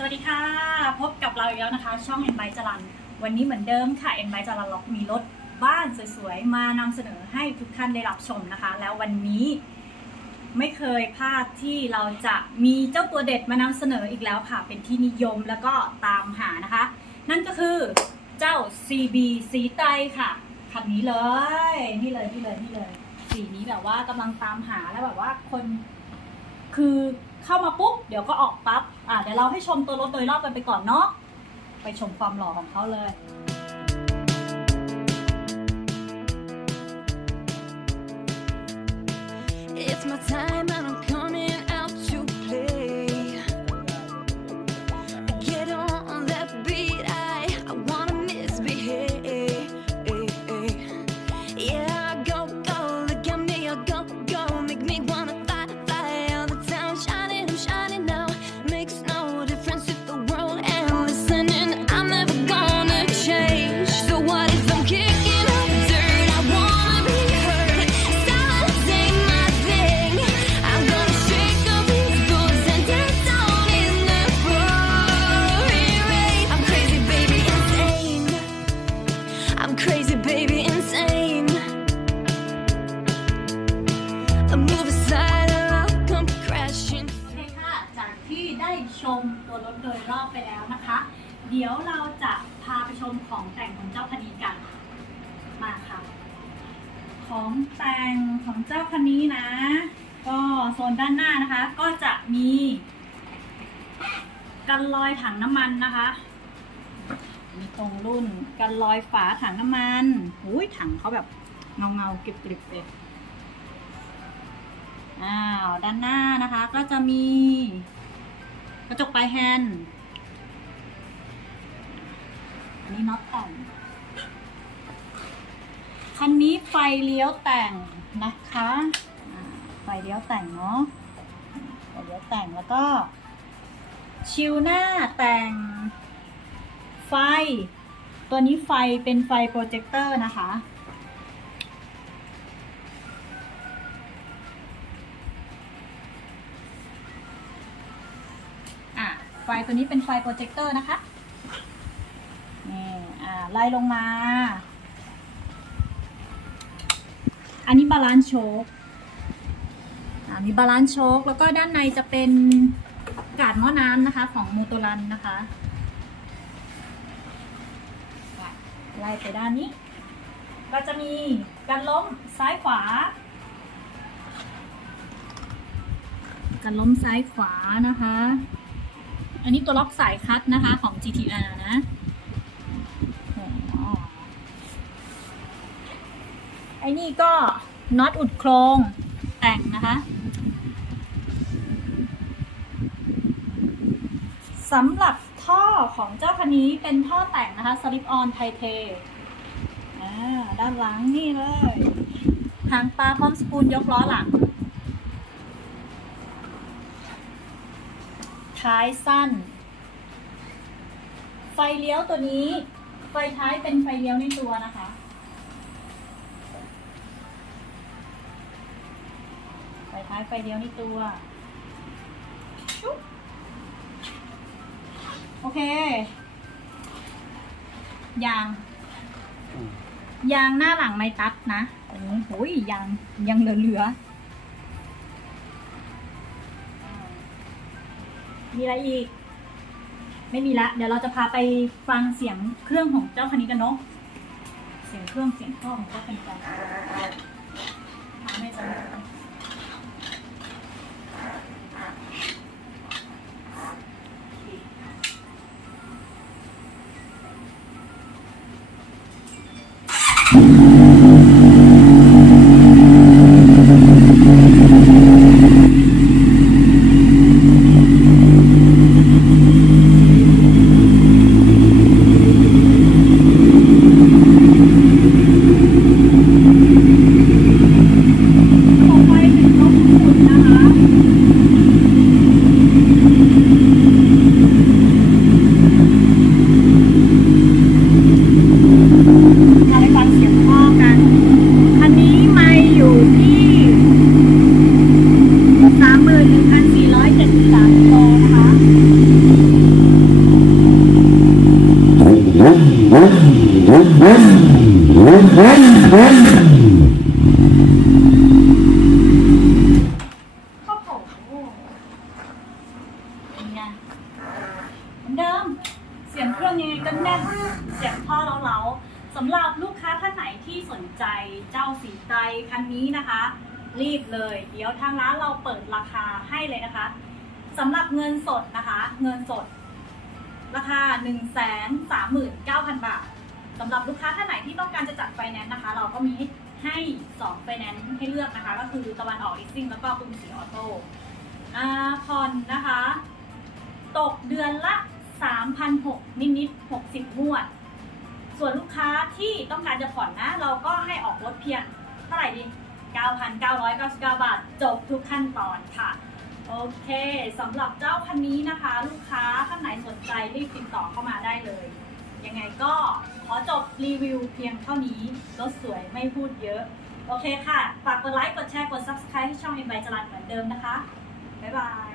สวัสดีค่ะ พบกับเราอ็นไบจรันวันนี้เหมือนเดิมค่ะเอ็นไบจรันล็อกมีรถบ้านสวยๆ มานำเสนอให้ทุกท่านได้รับชมนะคะ แล้ววันนี้ไม่เคยพลาดที่เราจะมีเจ้าตัวเด็ดมานำเสนออีกแล้วค่ะ เป็นที่นิยมแล้วก็ตามหานะคะ นั่นก็คือเจ้า CB สีไตค่ะคันนี้เลยนี่เลยนี่เลยนี่เลยสีนี้แบบว่ากำลังตามหาแล้วแบบว่าคนคือ เข้ามาปุ๊บเดี๋ยวก็ออกปั๊บอะเดี๋ยวเราให้ชมตัวรถโดยรอบกันไปก่อนเนาะไปชมความหล่อของเขาเลย รถโดยรอบไปแล้วนะคะ เดี๋ยวเราจะพาไปชมของแต่งของเจ้าคันนี้กัน มาค่ะ ของแต่งของเจ้าคันนี้นะ ก็โซนด้านหน้านะคะ ก็จะมีกันรอยถังน้ำมันนะคะ มีตรงรุ่นกันรอยฝาถังน้ำมันหูยถังเขาแบบเงาเงาๆกริบเลยอ้าวด้านหน้านะคะก็จะมี กระจกปลายแฮนด์อันนี้น็อตแต่ง คันนี้ไฟเลี้ยวแต่งนะคะไฟเลี้ยวแต่งเนาะไฟเลี้ยวแต่งแล้วก็ ชิวหน้าแต่งไฟ ตัวนี้ไฟเป็นไฟโปรเจคเตอร์นะคะ ฟตัวนี้เป็นไฟโปรเจคเตอร์นะคะนี่อ่าไล่ลงมา อันนี้บาลานซ์โชคอ่ามีบาลานซ์โชคแล้วก็ด้านในจะเป็นกาดหม้อน้ำนะคะ ของมูโตรันนะคะอะไล่ไปด้านนี้ ก็จะมีกันล้มซ้ายขวา กันล้มซ้ายขวานะคะ อันนี้ตัวล็อกสายคัดนะคะของ GTR นะอ๋อไอ้นี่ก็น็อตอุดโครงแต่งนะคะสำหรับท่อของเจ้าคันนี้เป็นท่อแต่งนะคะสลิปออนไทเทด้านหลังนี่เลยหางปลาพร้อมสปูลยกล้อหลัง ท้ายสั้น ไฟเลี้ยวตัวนี้ ไฟท้ายเป็นไฟเลี้ยวในตัวนะคะ ไฟท้ายไฟเลี้ยวในตัวชุบโอเค ยาง ยางหน้าหลังไม่ตัดนะอันนี้โอ้ยยางยังเหลือๆ มีอะไรอีก ไม่มีละ เดี๋ยวเราจะพาไปฟังเสียงเครื่องของเจ้าคันนี้กันเนาะ เสียงเครื่องเสียงท่อของเจ้าคันนี้กันทำให้จำต่อไปเป็นรถขุดนะคะ เราไปฟังเสียงท่อ โอ้โหเป็นไงเหมือนเดิม เสียงเครื่องยังไงก็แน่นเสียงท่อเล้าๆสำหรับลูกค้าท่านไหนที่สนใจเจ้าสีไตรคันนี้นะคะ รีบเลย เดี๋ยวทางร้านเราเปิดราคาให้เลยนะคะสำหรับเงินสดนะคะ เงินสด ราคา 1 3 9 0 0 0 บาท สำหรับลูกค้าท่านไหนที่ต้องการจะจัดไฟแนนซ์นะคะ เราก็มีให้2ไฟแนนซ์ให้เลือกนะคะ ก็คือตะวันออกลิสซิ่งแล้วก็กรุงศรีออโต้ผ่อนนะคะ ตกเดือนละ 3,600 นิดๆ60งวด ส่วนลูกค้าที่ต้องการจะผ่อนนะ เราก็ให้ออกรถเพียงเท่าไหร่ดี 9,999 บาท จบทุกขั้นตอนค่ะโอเคสำหรับเจ้าคันนี้นะคะ ลูกค้าท่านไหนสนใจรีบติดต่อเข้ามาได้เลย ยังไงก็ขอจบรีวิวเพียงเท่านี้รถสวยไม่พูดเยอะ โอเคค่ะ ฝากกดไลค์ กดแชร์ กด subscribe ให้ช่องเอ็มไบจรันเหมือนเดิมนะคะ บ๊ายบาย